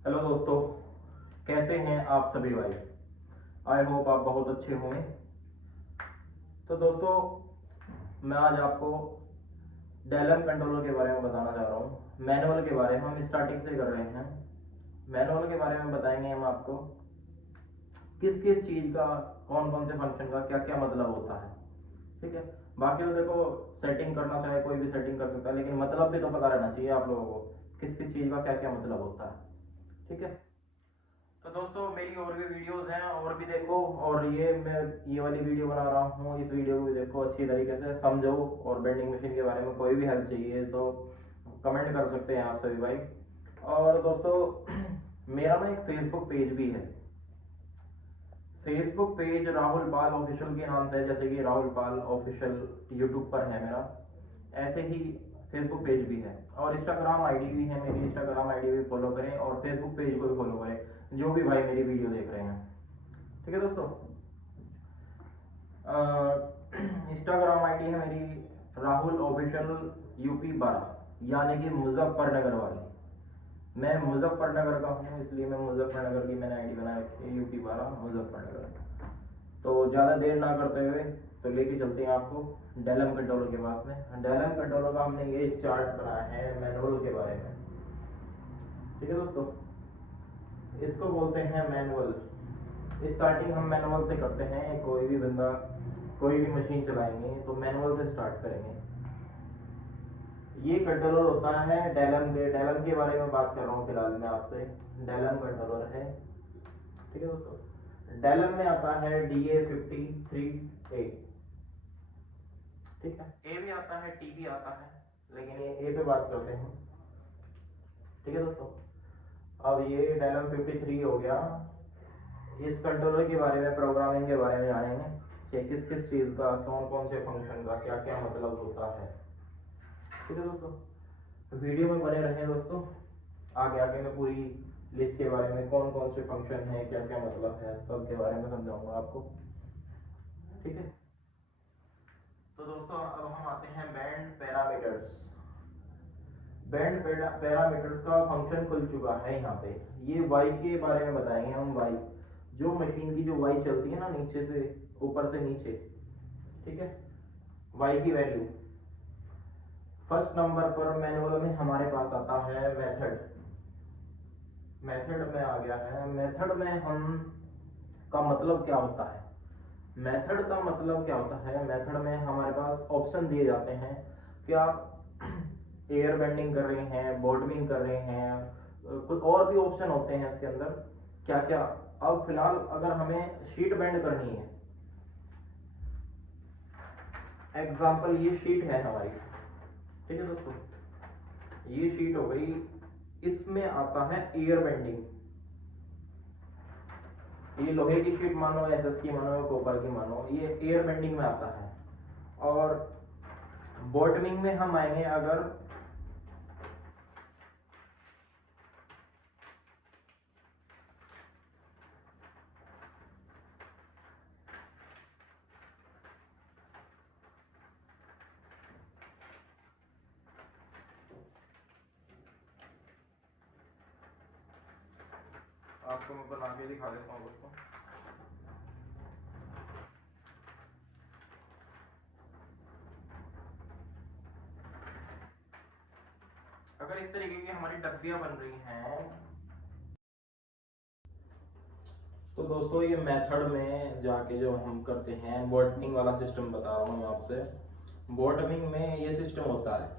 Hello दोस्तों, कैसे हैं आप सभी भाई। आई होप आप बहुत अच्छे होंगे। तो दोस्तों, मैं आज आपको डेलम कंट्रोलर के बारे में बताना चाह रहा हूँ। मैनुअल के बारे में हम स्टार्टिंग से कर रहे हैं। मैनुअल के बारे में बताएंगे हम आपको किस किस चीज़ का, कौन कौन से फंक्शन का क्या क्या मतलब होता है। ठीक है। बाकी तो देखो, सेटिंग करना चाहे कोई भी सेटिंग कर सकता है, लेकिन मतलब भी तो पता रहना चाहिए आप लोगों को किस किस चीज़ का क्या क्या मतलब होता है। ठीक है। तो दोस्तों, मेरी और भी वीडियोस हैं, और भी देखो। और ये वाली वीडियो बना रहा हूँ, इस वीडियो को भी देखो, अच्छी तरीके से समझो। और बेंडिंग मशीन के बारे में कोई भी हेल्प चाहिए तो कमेंट कर सकते हैं आप सभी भाई। और दोस्तों, मेरा ना एक फेसबुक पेज भी है। फेसबुक पेज राहुल पाल ऑफिशियल के नाम से, जैसे कि राहुल पाल ऑफिशियल यूट्यूब पर है मेरा, ऐसे ही फेसबुक पेज भी है। और इंस्टाग्राम आईडी भी है मेरी। इंस्टाग्राम आईडी भी फॉलो करें और फेसबुक पेज को भी फॉलो करें, जो भी भाई मेरी वीडियो देख रहे हैं। ठीक है दोस्तों। इंस्टाग्राम आईडी है मेरी राहुल ऑफिशियल यूपी 12, यानी कि मुजफ्फरनगर वाली। मैं मुजफ्फरनगर का हूँ, इसलिए मैं मुजफ्फरनगर की मैंने आईडी बना रखी है, यूपी 12 मुजफ्फरनगर। तो ज़्यादा देर ना करते हुए तो लेके चलते हैं आपको डेलम कंट्रोलर के पास में। डेलम कंट्रोलर का हमने ये चार्ट बनाया है मैनुअल के बारे में। ठीक है दोस्तों, इसको बोलते हैं मैनुअल। स्टार्टिंग हम मैनुअल से करते हैं। कोई भी बंदा कोई भी मशीन चलाएंगे तो मैनुअल से स्टार्ट करेंगे। ये कंट्रोलर होता है डेलम के बारे में बात कर रहा हूँ फिलहाल मैं आपसे। डेलम कंट्रोलर है। ठीक है दोस्तों, डेलम में आता है DA53A। ठीक है। ए भी आता है, टी भी आता है, लेकिन ये ए पे बात करते हैं। ठीक है दोस्तों, अब ये डेलम 53 हो गया। इस कंट्रोलर के बारे में, प्रोग्रामिंग के बारे में जानेंगे कि किस किस चीज़ का, कौन कौन से फंक्शन का क्या क्या मतलब होता है। ठीक है दोस्तों, वीडियो में बने रहें दोस्तों। आगे आगे मैं पूरी लिस्ट के बारे में, कौन कौन से फंक्शन है, क्या क्या मतलब है, सब के बारे में समझाऊंगा आपको। ठीक है। तो दोस्तों, अब हम आते हैं बैंड पैरामीटर्स। बैंड पैरामीटर्स का फंक्शन खुल चुका है यहाँ पे। ये वाई के बारे में बताएंगे हम। वाई, जो मशीन की जो वाई चलती है ना, नीचे से ऊपर से नीचे। ठीक है। वाई की वैल्यू फर्स्ट नंबर पर मैनुअल में हमारे पास आता है मेथड। मेथड में आ गया है। मेथड में हम का मतलब क्या होता है। मेथड का मतलब क्या होता है, मेथड में हमारे पास ऑप्शन दिए जाते हैं कि आप एयर बेंडिंग कर रहे हैं, बॉटमिंग कर रहे हैं, कुछ और भी ऑप्शन होते हैं इसके अंदर, क्या क्या। अब फिलहाल अगर हमें शीट बेंड करनी है, एग्जांपल ये शीट है हमारी। ठीक है दोस्तों, ये शीट हो गई। इसमें आता है एयर बेंडिंग। ये लोहे की शीट मानो, एसएस की मानो या कॉपर की मानो, ये एयर बेंडिंग में आता है। और बॉटमिंग में हम आएंगे अगर, आपको मैं बना के दिखा देता हूँ दोस्तों। अगर इस तरीके की हमारी डब्बियां बन रही हैं, तो दोस्तों ये मेथड में जाके जो हम करते हैं, बॉटमिंग वाला सिस्टम बता रहा हूँ आपसे। बॉटमिंग में ये सिस्टम होता है,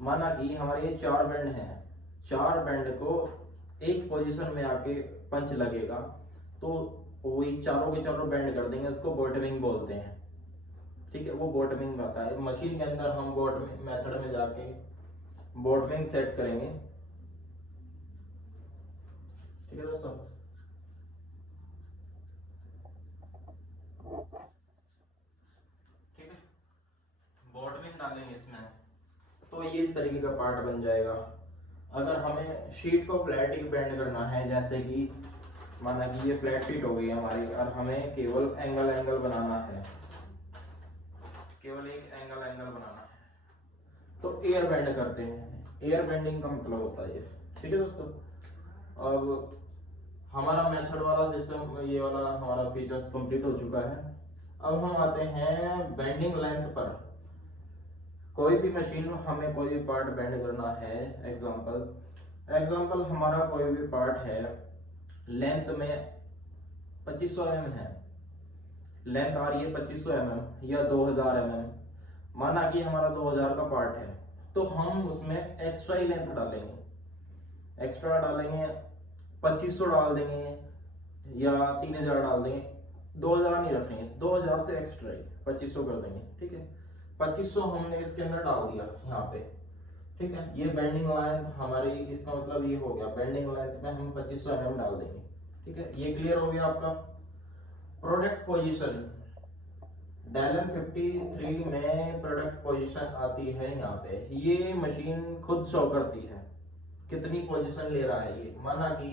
माना कि हमारे ये 4 बैंड हैं। 4 बैंड को एक पोजीशन में आके पंच लगेगा, तो वही चारों के चारों बैंड कर देंगे, उसको बॉटमिंग बोलते हैं। ठीक है, वो बॉटमिंग में आता है। मशीन के अंदर हम बॉटमिंग मेथड में जाके बॉटमिंग सेट करेंगे। ठीक है दोस्तों, ठीक है, बॉटमिंग डालेंगे इसमें, तो ये इस तरीके का पार्ट बन जाएगा। अगर हमें शीट को फ्लैट ही बेंड करना है, जैसे कि माना कि ये फ्लैट शीट हो गई हमारी, और हमें केवल एंगल एंगल बनाना है, केवल एक एंगल एंगल बनाना है, तो एयर बेंड करते हैं। एयर बेंडिंग का मतलब होता है ये। ठीक है दोस्तों, अब हमारा मेथड वाला सिस्टम, ये वाला हमारा फीचर्स कंप्लीट हो चुका है। अब हम आते हैं बेंडिंग लेंथ पर। कोई भी मशीन, हमें कोई भी पार्ट बेंड करना है, एग्जांपल हमारा कोई भी पार्ट है, लेंथ में 2500 mm है, लेंथ आ रही है 2500 mm या 2000 mm। माना कि हमारा 2000 का पार्ट है, तो हम उसमें एक्स्ट्रा ही लेंथ डालेंगे, एक्स्ट्रा डालेंगे, 2500 डाल देंगे या 3000 डाल देंगे, 2000 नहीं रखेंगे, 2000 से एक्स्ट्रा ही 2500 कर देंगे। ठीक है, 2500 हमने इसके अंदर डाल दिया यहाँ पे। ठीक है, ये बेंडिंग लेंथ हमारी, इसका मतलब ये हो गया, बेंडिंग लेंथ में हम 2500 mm डाल देंगे। ठीक है, ये क्लियर हो गया आपका। प्रोडक्ट पोजीशन, डेलन 53 में प्रोडक्ट पोजीशन आती है यहाँ पे, ये मशीन खुद शो करती है कितनी पोजीशन ले रहा है। ये माना कि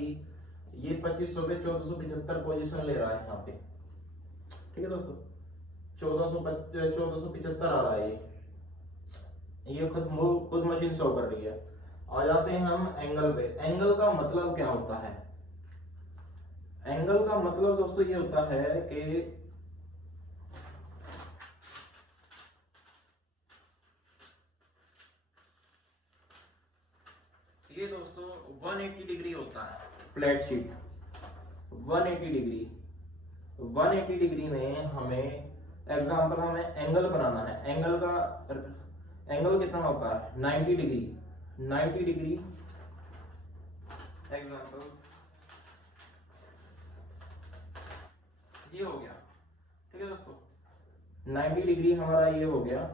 ये 2500 पे 1475 पोजीशन ले रहा है यहाँ पे। ठीक है दोस्तों, 1475 आ रहा है ये खुद मशीन शो कर रही है। आ जाते हैं हम एंगल पे। एंगल का मतलब क्या होता है? एंगल का मतलब दोस्तों ये होता है कि ये दोस्तों 180 डिग्री होता है। फ्लैट शीट 180 डिग्री, 180 डिग्री में हमें एग्जांपल, हमें एंगल बनाना है। एंगल कितना होता है? 90 डिग्री। 90 डिग्री एग्जांपल ये हो गया। ठीक है दोस्तों, 90 डिग्री हमारा ये हो गया,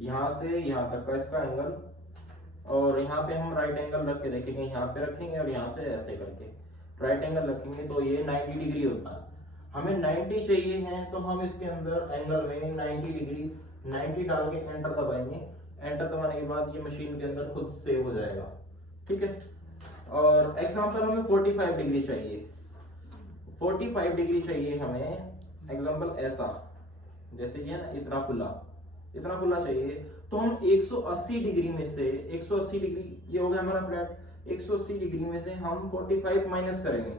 यहां से यहां तक का इसका एंगल। और यहाँ पे हम राइट एंगल रख के देखेंगे, यहाँ पे रखेंगे और यहाँ से ऐसे करके राइट एंगल रखेंगे तो ये 90 डिग्री होता है। हमें 90 चाहिए है तो हम इसके अंदर एंगल में 90 डिग्री 90 डाल के एंटर दबाएंगे। एंटर दबाने के बाद ये मशीन के अंदर खुद सेव हो जाएगा। ठीक है, और एग्जांपल हमें 45 डिग्री चाहिए, 45 डिग्री चाहिए हमें। एग्जांपल ऐसा, जैसे ये ना इतना खुला चाहिए, तो हम 180 डिग्री में से 180 डिग्री, ये हो गया हमारा फ्लैट, 180 डिग्री में से हम 45 माइनस करेंगे।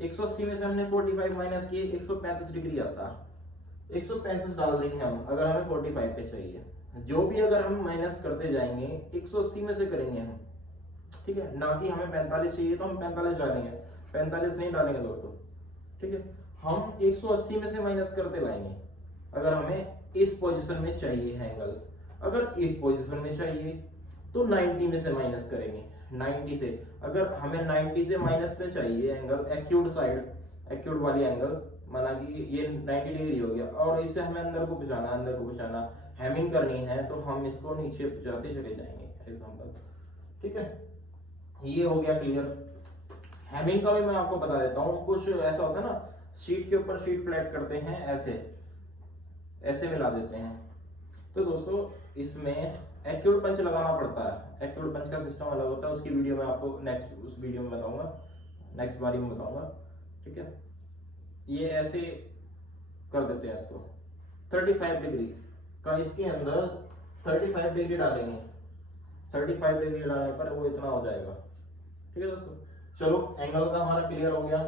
180 में से हमने 45 माइनस किए, 135 डिग्री आता है। 135 डाल देंगे हम, अगर हमें 45 पे चाहिए। जो भी अगर हम माइनस करते जाएंगे 180 में से करेंगे हम। ठीक है, ना कि हमें 45 चाहिए तो हम 45 डालेंगे, 45 नहीं डालेंगे दोस्तों। ठीक है, हम 180 में से माइनस करते लाएंगे अगर हमें इस पोजीशन में चाहिए है एंगल। अगर इस पोजीशन में चाहिए तो 90 में से माइनस करेंगे, 90 से। अगर हमें 90 से माइनस पे चाहिए एंगल, एक्यूट साइड, एक्यूट वाली एंगल, माना कि ये 90 डिग्री हो गया और इसे हमें अंदर को पहुंचाना, हैमिंग करनी है तो हम इसको नीचे पहुंचाते चले जाएंगे एग्जांपल। ठीक है, ये हो गया क्लियर। हैमिंग का भी मैं आपको बता देता हूँ। कुछ ऐसा होता है ना, शीट के ऊपर शीट फ्लैट करते हैं, ऐसे मिला देते हैं। तो दोस्तों इसमें एक्यूट पंच लगाना पड़ता है। एक्यूट पंच का सिस्टम अलग होता है, उसकी वीडियो मैं आपको उस वीडियो में बताऊंगा, नेक्स्ट बारी में बताऊंगा। ठीक है, ये ऐसे कर देते हैं इसको 35 डिग्री का, इसके अंदर 35 डिग्री डालेंगे। 35 डिग्री डालने पर वो इतना हो जाएगा। ठीक है दोस्तों, चलो एंगल का हमारा क्लियर हो गया।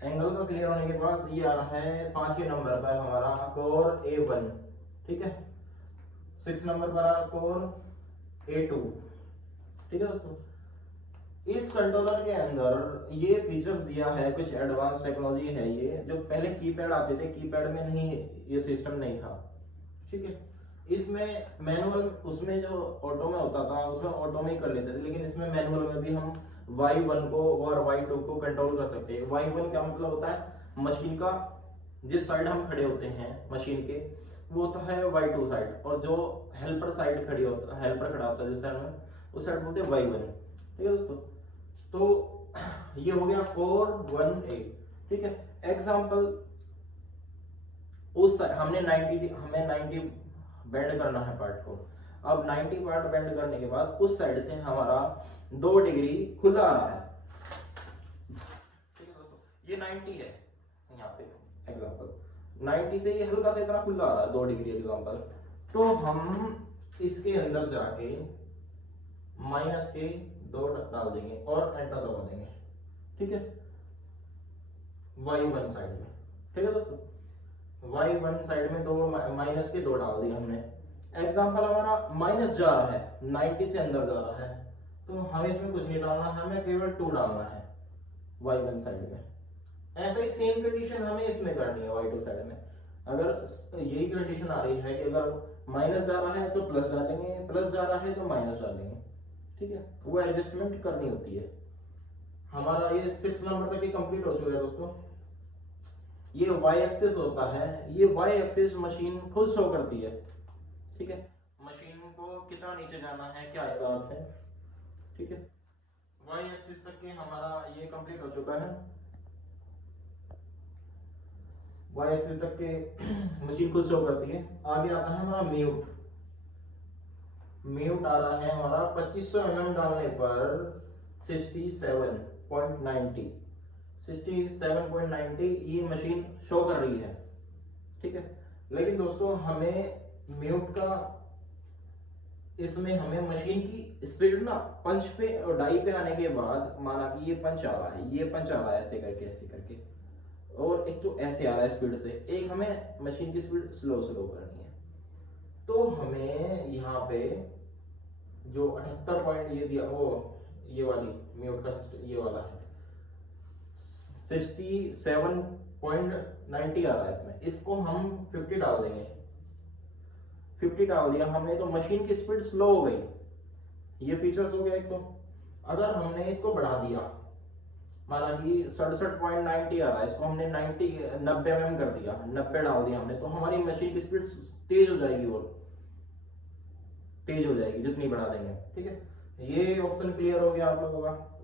एंगल का क्लियर होने के बाद ये आ रहा है 5वें नंबर पर हमारा कोर A1। ठीक है, 6 नंबर पर आ रहा कोर A2। ठीक है दोस्तों, इस कंट्रोलर के अंदर ये फीचर्स दिया है, कुछ एडवांस टेक्नोलॉजी है ये, जो पहले कीपैड आते थे, कीपैड में नहीं, ये सिस्टम नहीं था। ठीक है, इसमें मैनुअल, उसमें जो ऑटो में होता था उसमें ऑटो में ही कर लेते थे, लेकिन इसमें मैनुअल में भी हम Y1 को और Y2 को कंट्रोल कर सकते हैं। Y1 क्या मतलब होता है, मशीन का जिस साइड हम खड़े होते हैं मशीन के, वो होता है Y2 साइड, और जो हेल्पर साइड खड़ी होता है, हेल्पर खड़ा होता है जिस साइड में, उस साइड बोलते हैं Y1। ठीक है दोस्तों, तो ये हो गया कोर 1A। ठीक है, एग्जांपल उस हमें 90 बेंड करना है पार्ट को। अब 90 पार्ट बेंड करने के बाद उस साइड से हमारा 2 डिग्री खुला आ रहा है। ठीक है दोस्तों, ये 90 है यहाँ पे एग्जांपल, 90 से ये हल्का सा इतना खुला आ रहा है 2 डिग्री एग्जांपल। तो हम इसके अंदर जाके माइनस के 2 डाल देंगे और एंटर दबा देंगे, ठीक है, y1 साइड में, ठीक है दोस्तों, y1 साइड में 2 माइनस के 2 डाल दिए हमने। एग्जाम्पल हमारा माइनस जा रहा है, 90 से अंदर जा रहा है, तो हमें इसमें कुछ नहीं डालना, हमें केवल 2 डालना है y1 साइड में। ऐसा ही सेम कंडीशन हमें इसमें करनी है y2 साइड में। अगर यही कंडीशन आ रही है कि अगर माइनस जा रहा है तो प्लस डालेंगे, प्लस जा रहा है तो माइनस डालेंगे, ठीक है, वो एडजस्टमेंट करनी होती है। हमारा ये 6 नंबर तक ही कंप्लीट हो चुका है दोस्तों। ये y एक्सिस होता है, ये y एक्सिस मशीन खुद शो करती है, ठीक है, मशीन को कितना नीचे जाना है, क्या हिसाब है, ठीक है। y एक्सिस तक के हमारा ये कंप्लीट हो चुका है, y एक्सिस तक के मशीन खुद शो करती है। आगे आता है हमारा म्यूट। म्यूट आ रहा है हमारा 2500 mm डालने पर 67.90 ये मशीन शो कर रही है, ठीक है। लेकिन दोस्तों हमें म्यूट का, इसमें हमें मशीन की स्पीड ना पंच पे और डाई पे आने के बाद, माना कि ये पंच आ रहा है, ये पंच आ रहा है ऐसे करके, और एक तो ऐसे आ रहा है स्पीड से, एक हमें मशीन की स्पीड स्लो करनी है। तो हमें यहाँ पे जो 78 पॉइंट ये दिया, वो ये वाली म्यूट का ये वाला है 67.90 आ रहा है इसमें, इसको हम 50 डाल देंगे। 50 डाल दिया हमने तो मशीन की स्पीड स्लो हो गई, ये फीचर्स हो गया एक तो। अगर हमने इसको बढ़ा दिया, माना कि 67.90 आ रहा है, इसको हमने 90 mm कर दिया, 90 डाल दिया हमने, तो हमारी मशीन की स्पीड तेज हो जाएगी, और तेज हो जाएगी जितनी बढ़ा देंगे, ठीक है। ये ऑप्शन क्लियर हो गया आप लोगों का।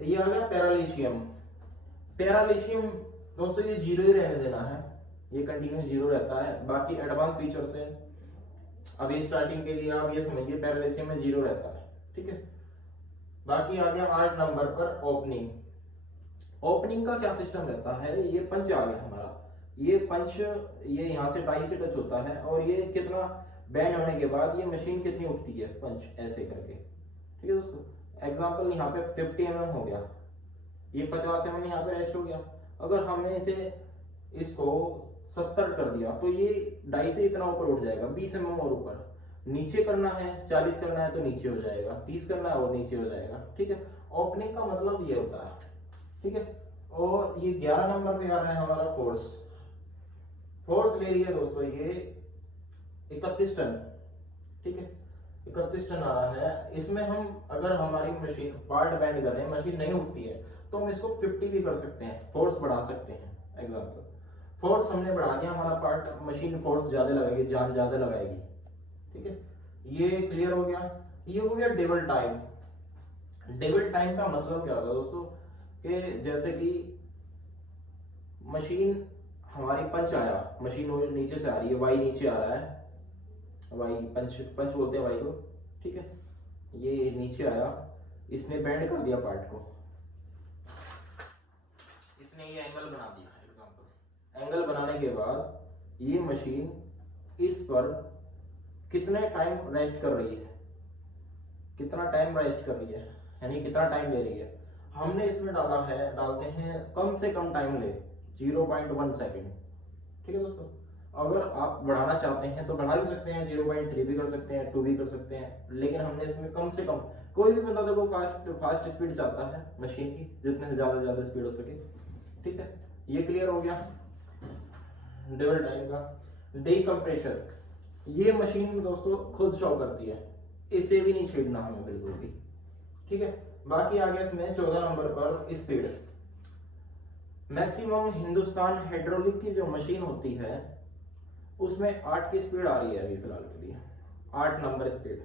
ये आ गया पैरालिशियम। पैरालिशियम दोस्तों ये 0 ही रहने देना है, ये कंटिन्यू 0 रहता है, बाकी एडवांस फीचर से अभी स्टार्टिंग के लिए आप ये समझिए पैरालिशियम में 0 रहता है, ठीक है। बाकी आ गया 8 नंबर पर ओपनिंग। ओपनिंग का क्या सिस्टम रहता है, ये पंच आ गया हमारा, ये पंच ये यहाँ से टाई से टच होता है, और ये कितना बैंड होने के बाद ये मशीन कितनी उठती है पंच ऐसे करके, ठीक है दोस्तों। एग्जांपल यहाँ पे 50 mm हो गया, ये 50 mm यहाँ पे रेस्ट हो गया। अगर हमने इसको 70 कर दिया तो ये डाई से इतना ऊपर उठ जाएगा, 20 mm और ऊपर। नीचे करना है 40 करना है तो नीचे हो जाएगा, 30 करना है और नीचे हो जाएगा, ठीक है। ओपनिंग का मतलब ये होता है, ठीक है। और ये 11 नंबर पे आ रहा है हमारा फोर्स। फोर्स ले रही है दोस्तों ये 31 टन, ठीक है, 31 टन आ रहा है। इसमें हम अगर हमारी मशीन पार्ट बैंड कर रहे हैं, मशीन नहीं उठती है, तो हम इसको 50 भी कर सकते हैं, फोर्स बढ़ा सकते हैं। एग्जांपल फोर्स हमने बढ़ा दिया, हमारा पार्ट मशीन फोर्स ज्यादा लगाएगी, जान ज्यादा लगाएगी, ठीक है। ये क्लियर हो गया। ये हो गया डेबल टाइम। डेबल टाइम का मतलब क्या होगा दोस्तों, कि जैसे कि मशीन हमारी पंच आया, मशीन नीचे से आ रही है, वाई नीचे आ रहा है, वाई पंच बोलते हैं वाई को, ठीक है। ये नीचे आया, इसने बेंड कर दिया पार्ट को, इसने ये एंगल बना दिया। एग्जांपल एंगल बनाने के बाद ये मशीन इस पर कितने टाइम रेस्ट कर रही है, कितना टाइम रेस्ट कर रही है, यानी कितना टाइम ले रही है। हमने इसमें डाला है, डालते हैं कम से कम टाइम ले 0.1 सेकेंड, ठीक है दोस्तों। अगर आप बढ़ाना चाहते हैं तो बढ़ा भी सकते हैं, 0.3 भी कर सकते हैं, 2 भी कर सकते हैं, लेकिन हमने इसमें कम से कम, कोई भी बंदा देखो फास्ट स्पीड चाहता है मशीन की, जितने से ज्यादा स्पीड हो सके, ठीक है। ये क्लियर हो गया डेबल टाइम का। डीकंप्रेशन, ये मशीन दोस्तों खुद शो करती है, इसे भी नहीं छेड़ना हमें बिल्कुल भी, ठीक है। बाकी आ गया इसमें 14 नंबर पर स्पीड। मैक्सिमम हिंदुस्तान हाइड्रोलिक की जो मशीन होती है उसमें 8 की स्पीड आ रही है अभी फिलहाल के लिए, 8 नंबर स्पीड।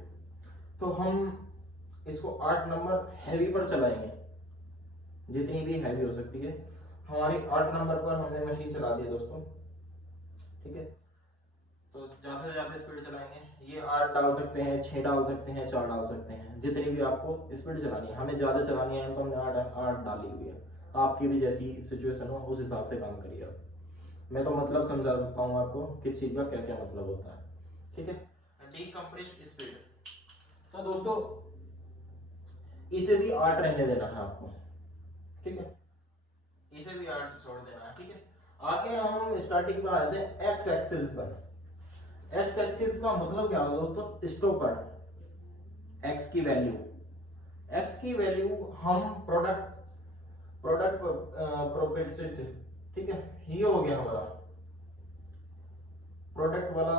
तो हम इसको 8 नंबर हैवी पर चलाएंगे, जितनी भी हैवी हो सकती है। हमारी 8 नंबर पर हमने मशीन चला दी दोस्तों, ठीक है। तो ज्यादा से ज्यादा स्पीड चलाएंगे, ये 8 डाल सकते हैं, 6 डाल सकते हैं, 4 डाल सकते हैं, जितनी भी आपको स्पीड चलानी है। हमें ज्यादा चलानी है तो हमने 8 डाली हुई है, आपकी भी जैसी सिचुएशन हो उस हिसाब से काम करिए आप। मैं तो मतलब समझा सकता हूँ आपको किस चीज का क्या क्या मतलब होता है, ठीक है। डीकंप्रेस्ड स्पीड, तो दोस्तों इसे भी 8 रहने देना है आपको, ठीक है, इसे भी 8 छोड़ देना है, ठीक है। आगे हम स्टार्टिंग में आ जाते हैं एक्स एक्सिस पर। एक्स एक्सिस का मतलब क्या होगा दोस्तों, स्टॉपर, एक्स की वैल्यू, एक्स की वैल्यू हम प्रोडक्ट प्रॉफिट से, ठीक है, ये हो गया हमारा प्रोडक्ट वाला।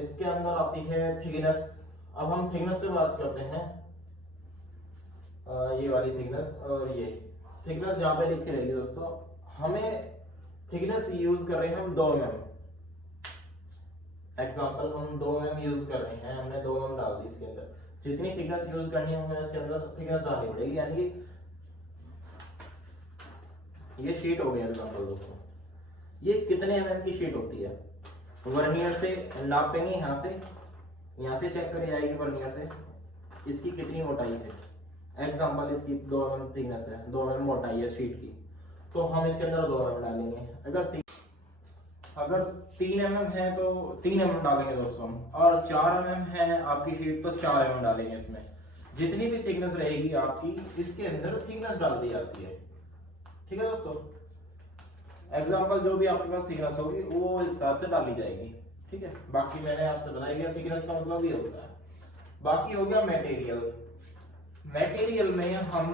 इसके अंदर आती है थिकनेस। अब हम थिकनेस पे बात करते हैं, ये वाली थिकनेस और ये थिकनेस यहाँ पे लिखी रहेगी दोस्तों। हमें थिकनेस यूज कर रहे हैं हम 2 mm, एग्जांपल हम 2 mm यूज कर रहे हैं, हमने 2 mm डाल दी इसके अंदर। जितनी थिकनेस यूज करनी है हमें इसके अंदर थिकनेस डालनी पड़ेगी, यानी कि ये शीट हो गई एग्जांपल दोस्तों। ये कितने mm की शीट होती है, वर्नियर से नापेंगे, यहाँ से चेक करी जाएगी वर्नियर से इसकी कितनी मोटाई है। एग्जांपल इसकी 2 mm थिकनेस है, 2 mm मोटाई है शीट की, तो हम इसके अंदर 2 mm डालेंगे। अगर 3 mm है तो 3 mm डालेंगे दोस्तों हम, और 4 mm है आपकी शीट तो 4 mm डालेंगे इसमें। जितनी भी थिकनेस रहेगी आपकी इसके अंदर थिकनेस डाल दी जाती है, ठीक है दोस्तों। एग्जांपल जो भी आपके पास थिकनेस होगी वो इस हिसाब से डाली जाएगी, ठीक है। बाकी मैंने आपसे बताया गया थिकनेस का मतलब ये होता है। बाकी हो गया मटेरियल। मटेरियल में हम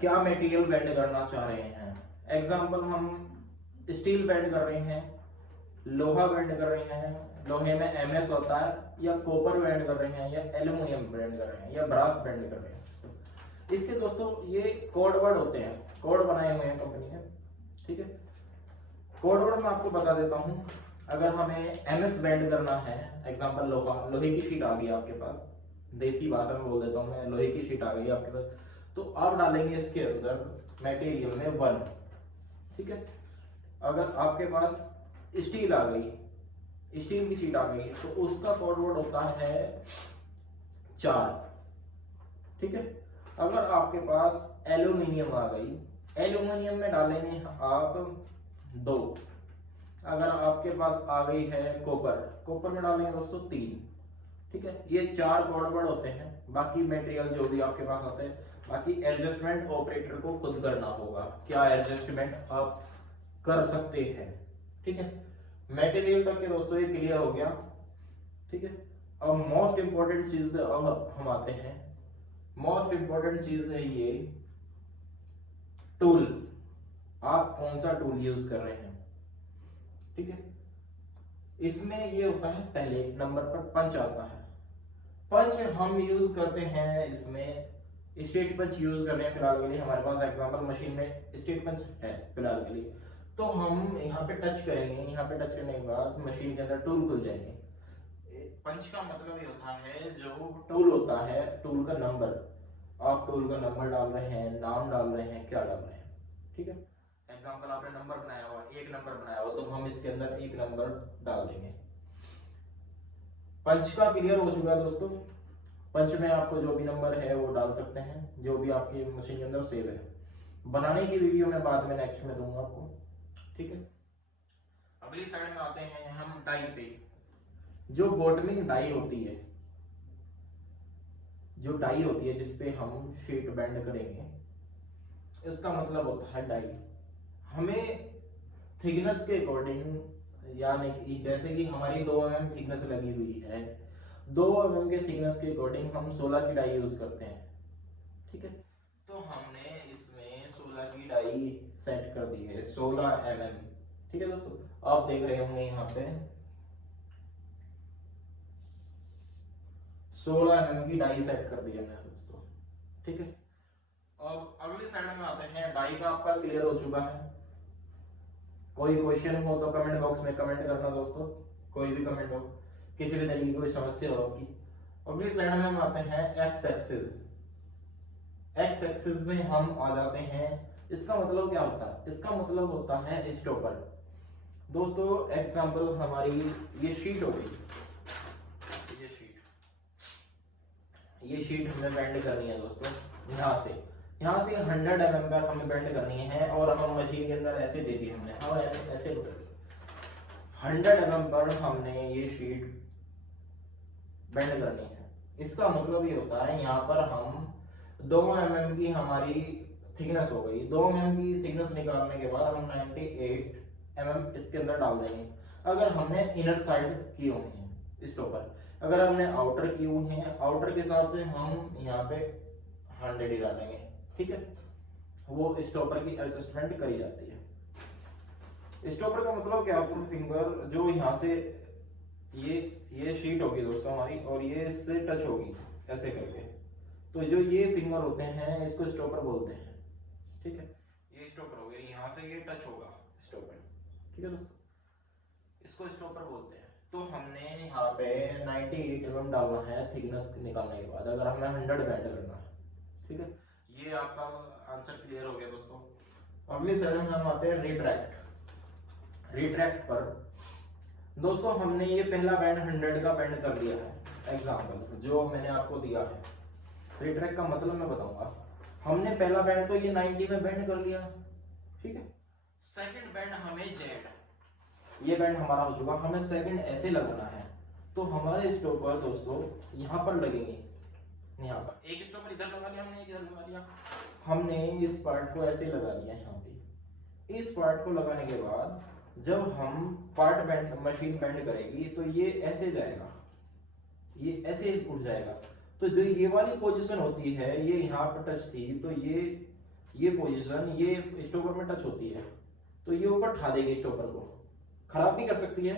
क्या मटेरियल बेंड करना चाह रहे हैं, एग्जांपल हम स्टील बेंड कर रहे हैं, लोहा बेंड कर रहे हैं, लोहे में एमएस होता है, या कॉपर बेंड कर रहे हैं, या एल्युमिनियम बेंड कर रहे हैं, या ब्रास बेंड कर रहे हैं। इसके दोस्तों ये कोड वर्ड होते हैं, कोड बनाए हुए हैं कंपनी ने, ठीक है। कोड वर्ड मैं आपको बता देता हूं। अगर हमें एमएस बेंड करना है, एग्जांपल लोहे की शीट आ गई आपके पास, देसी भाषा में बोल देता हूं मैं, लोहे की शीट आ गई आपके पास, तो आप डालेंगे इसके अंदर मटेरियल में 1, ठीक है। अगर आपके पास स्टील आ गई, स्टील की शीट आ गई, तो उसका कोड वर्ड होता है 4, ठीक है। अगर आपके पास एल्यूमिनियम आ गई, एल्यूमिनियम में डालेंगे आप 2। अगर आपके पास आ गई है कॉपर, कॉपर में डालेंगे दोस्तों 3, ठीक है। ये 4 कोड वर्ड होते हैं। बाकी मटेरियल जो भी आपके पास आते हैं, बाकी एडजस्टमेंट ऑपरेटर को खुद करना होगा, क्या एडजस्टमेंट आप कर सकते हैं, ठीक है। मटेरियल तक के दोस्तों ये क्लियर हो गया, ठीक है। अब मोस्ट इंपॉर्टेंट चीज पे अब हम आते हैं। मोस्ट इंपॉर्टेंट चीज है ये टूल, आप कौन सा टूल यूज कर रहे हैं, ठीक है। इसमें ये होता है पहले नंबर पर पंच आता है। पंच हम यूज करते हैं, इसमें स्टेट पंच यूज कर रहे हैं फिलहाल के लिए, हमारे पास एग्जांपल मशीन में स्टेट पंच है फिलहाल के लिए। तो हम यहाँ पे टच करेंगे, यहाँ पे टच करने के बाद मशीन के अंदर टूल खुल जाएंगे। पंच का मतलब ये होता है, जो टूल होता है टूल का नंबर, आप टूल का नंबर डाल रहे हैं, नाम डाल रहे हैं, क्या डाल रहे हैं, ठीक है। एग्जांपल आपने नंबर बनाया हुआ, 1 नंबर बनाया हुआ, तो हम इसके अंदर 1 नंबर डाल देंगे। पंच का क्लियर हो चुका है दोस्तों। पंच में आपको जो भी नंबर है वो डाल सकते हैं, जो भी आपकी मशीन के अंदर सेव है। बनाने की वीडियो मैं बाद में नेक्स्ट में दूंगा आपको, ठीक है। अगली साइड में आते हैं हम डाई पे। जो बॉटमिंग डाई होती है, जो डाई होती है जिसपे हम शीट बेंड करेंगे, इसका मतलब होता है डाई। हमें थिकनेस के अकॉर्डिंग, यानी कि जैसे कि हमारी 2 mm थिकनेस लगी हुई है, 2 mm के थिकनेस के अकॉर्डिंग हम 16 की डाई यूज करते हैं, ठीक है। तो हमने इसमें 16 की डाई सेट कर दी है, 16 mm, ठीक है दोस्तों। आप देख रहे होंगे यहाँ पे 16 mm की डाई सेट कर दी है मैंने दोस्तों, ठीक है। अब अगली साइड में आते हैं, डाई का आपका क्लियर हो चुका है। कोई क्वेश्चन हो तो कमेंट बॉक्स में कमेंट करना दोस्तों, कोई भी कमेंट हो, किसी भी तरीके की कोई समस्या हो आपकी। अगली साइड में हम आते हैं एक्स एक्सिस। एक्स एक्सिस में हम आ जाते हैं, इसका मतलब क्या होता है, इसका मतलब होता है स्टॉपर। दोस्तों एग्जांपल हमारी ये शीट हो गई, ये शीट हमें बेंड करनी है दोस्तों, यहाँ से 100 mm पर हमें बेंड करनी है, और हम मशीन के अंदर ऐसे दे दी हमने, हम ऐसे 100 mm पर हमने ये शीट बेंड करनी है। इसका मतलब ये होता है यहाँ पर हम 2 mm की हमारी थिकनेस हो गई। 2 mm की थिकनेस निकालने के बाद हम 98 mm इसके अंदर डाल देंगे। अगर हमने इनर साइड किए हुए हैं स्टॉपर, अगर हमने आउटर किए हुए हैं, आउटर के हिसाब से हम यहाँ पे 100 ही डालेंगे। ठीक है, वो स्टॉपर की एडजस्टमेंट करी जाती है। स्टॉपर का मतलब क्या होता है, फिंगर जो यहाँ से ये शीट होगी दोस्तों हमारी, और ये इससे टच होगी ऐसे करके, तो जो ये फिंगर होते हैं इसको स्टॉपर बोलते हैं। ठीक है, ये स्टॉपर हो गया, यहाँ से ये टच होगा स्टॉपर। ठीक है दोस्तों, इसको स्टॉपर बोलते हैं। तो हमने यहाँ पे 98 mm डालना है थिकनेस निकालने के बाद, अगर हमें 100 बैंड करना है। ठीक है, ये आपका आंसर क्लियर हो गया दोस्तों। अगली साइड में हम आते हैं रिट्रैक्ट। रिट्रैक्ट पर दोस्तों हमने ये पहला बैंड 100 का बैंड कर लिया है, एग्जांपल जो मैंने आपको दिया है। रिट्रैक्ट का मतलब मैं बताऊंगा। हमने पहला बैंड तो ये 90 में बैंड कर लिया। ठीक है, सेकंड बैंड हमें जेड, ये बैंड हमारा हो चुका, हमें सेकंड ऐसे लगाना है। तो हमारे स्टॉपर दोस्तों यहाँ पर लगेंगे, यहाँ पर एक स्टॉपर इधर लगा लिया हमने, इधर लगा लिया, हमने इस पार्ट को ऐसे लगा लिया यहाँ पे। इस पार्ट को लगाने के बाद जब हम पार्ट बैंड मशीन बैंड करेगी तो ये ऐसे जाएगा, ये ऐसे उठ जाएगा। तो जो ये वाली पोजीशन होती है ये यहाँ पर टच थी, तो ये पोजीशन ये स्टॉपर में टच होती है, तो ये ऊपर उठा देगी स्टॉपर को, खराब भी कर सकती है।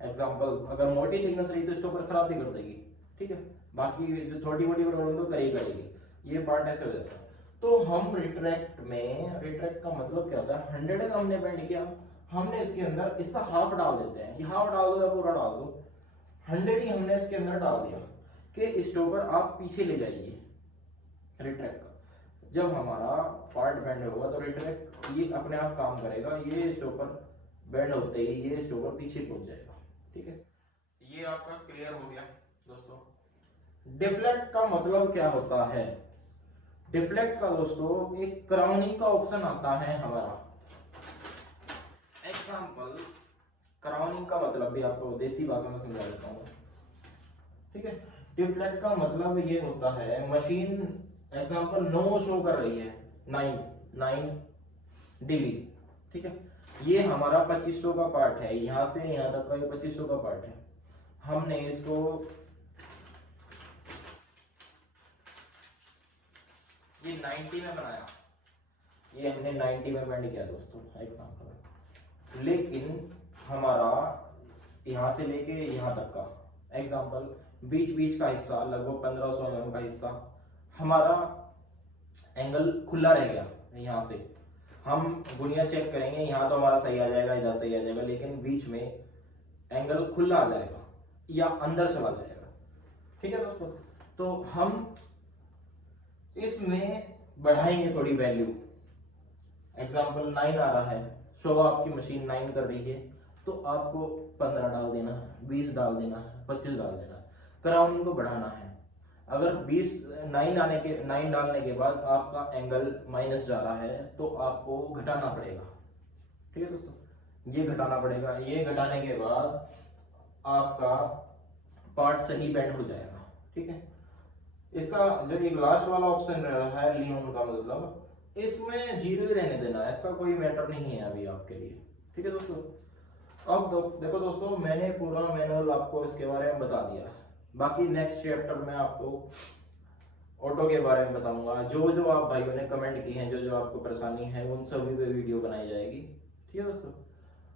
एग्जांपल अगर मोटी थिकनेस रही तो स्टॉपर खराब भी कर देगी। ठीक है, बाकी जो छोटी मोटी प्रॉब्लम तो करेगी। ये पार्ट ऐसे हो जाता है। तो हम रिट्रैक्ट में, रिट्रैक्ट का मतलब क्या होता है, 100 का हमने बैंड किया, हमने इसके अंदर इसका हाफ डाल देते हैं, हाफ डाल दो या पूरा डाल दो, 100 ही हमने इसके अंदर डाल दिया कि स्टॉपर आप पीछे ले जाइए। रिट्रैक्ट का जब हमारा पार्ट बैंड होगा तो रिट्रैक्ट ये अपने आप काम करेगा, ये स्टॉपर बैंड होते ही ये स्टॉपर पीछे पहुंच जाएगा। ठीक है, ये आपका क्लियर हो गया दोस्तों। डिफ्लेक्ट का मतलब क्या होता है, डिफ्लेक्ट का दोस्तों एक क्राउनिंग का ऑप्शन आता है हमारा। एग्जांपल क्राउनिंग का मतलब भी आपको देसी भाषा में समझा देता हूँ। ठीक है, डिफ्लेक्ट का मतलब ये होता है मशीन एग्जांपल 9 शो कर रही है, 9 dB। ठीक है, ये हमारा 2500 का पार्ट है, यहाँ से यहाँ तक का ये 2500 का पार्ट है। हमने इसको ये 90 में बनाया, ये हमने 90 में बैंड किया दोस्तों एग्जांपल, लेकिन हमारा यहाँ से लेके यहाँ तक का एग्जांपल बीच बीच का हिस्सा लगभग 1500 mm का हिस्सा हमारा एंगल खुला रह गया। यहाँ से हम गुनिया चेक करेंगे, यहाँ तो हमारा सही आ जाएगा, इधर सही आ जाएगा, लेकिन बीच में एंगल खुला आ जाएगा या अंदर चला जाएगा। ठीक है दोस्तों, तो हम इसमें बढ़ाएंगे थोड़ी वैल्यू। एग्जांपल 9 आ रहा है, शो आपकी मशीन 9 कर रही है, तो आपको 15 डाल देना है, 20 डाल देना है, 25 डाल देना है, क्राउनिंग को बढ़ाना है। अगर 9 डालने के बाद आपका एंगल माइनस जा रहा है तो आपको घटाना पड़ेगा। ठीक है दोस्तों, ये घटाना पड़ेगा, ये घटाने के बाद आपका पार्ट सही बैंड हो जाएगा। ठीक है, इसका जो एक लास्ट वाला ऑप्शन रहा है लियोन का मतलब, इसमें जीरो ही रहने देना है, इसका कोई मैटर नहीं है अभी आपके लिए। ठीक है दोस्तों, अब देखो दोस्तों मैंने पूरा मैनुअल आपको इसके बारे में बता दिया, बाकी नेक्स्ट चैप्टर में आपको ऑटो के बारे में बताऊंगा। जो जो आप भाइयों ने कमेंट किए हैं, जो जो आपको परेशानी है, उन सभी पे वीडियो बनाई जाएगी। ठीक है दोस्तों,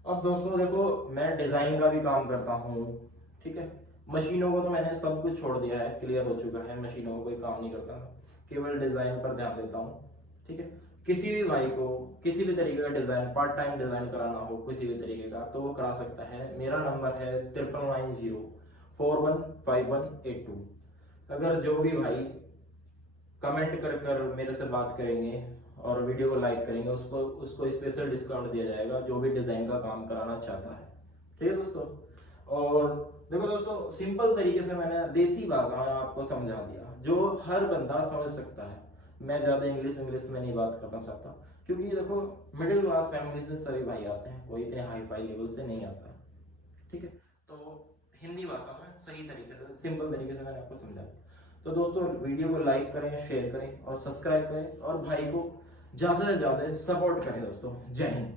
अब दोस्तों देखो मैं डिजाइन का भी काम करता हूँ। ठीक है, मशीनों को तो मैंने सब कुछ छोड़ दिया है, क्लियर हो चुका है, मशीनों को कोई काम नहीं करता, केवल डिजाइन पर ध्यान देता हूँ। ठीक है, किसी भी भाई को किसी भी तरीके का डिजाइन, पार्ट टाइम डिजाइन कराना हो किसी भी तरीके का, तो वो करा सकता है। मेरा नंबर है 9990415182। अगर जो भी भाई कमेंट कर कर मेरे से बात करेंगे और वीडियो को लाइक करेंगे, उसको उसको स्पेशल डिस्काउंट दिया जाएगा, जो भी डिजाइन का काम कराना चाहता है। ठीक है दोस्तों, और देखो दोस्तों सिंपल तरीके से मैंने देसी भाषा में आपको समझा दिया, जो हर बंदा समझ सकता है। मैं ज्यादा इंग्लिश में नहीं बात करना चाहता, क्योंकि देखो मिडिल क्लास फैमिली से सभी भाई आते हैं, कोई इतने हाई फाई लेवल से नहीं आता है। ठीक है, तो हिंदी भाषा में सही तरीके से सिंपल तरीके से मैंने आपको समझा दिया। तो दोस्तों वीडियो को लाइक करें, शेयर करें और सब्सक्राइब करें और भाई को ज़्यादा से ज़्यादा सपोर्ट करें दोस्तों। जय हिंद।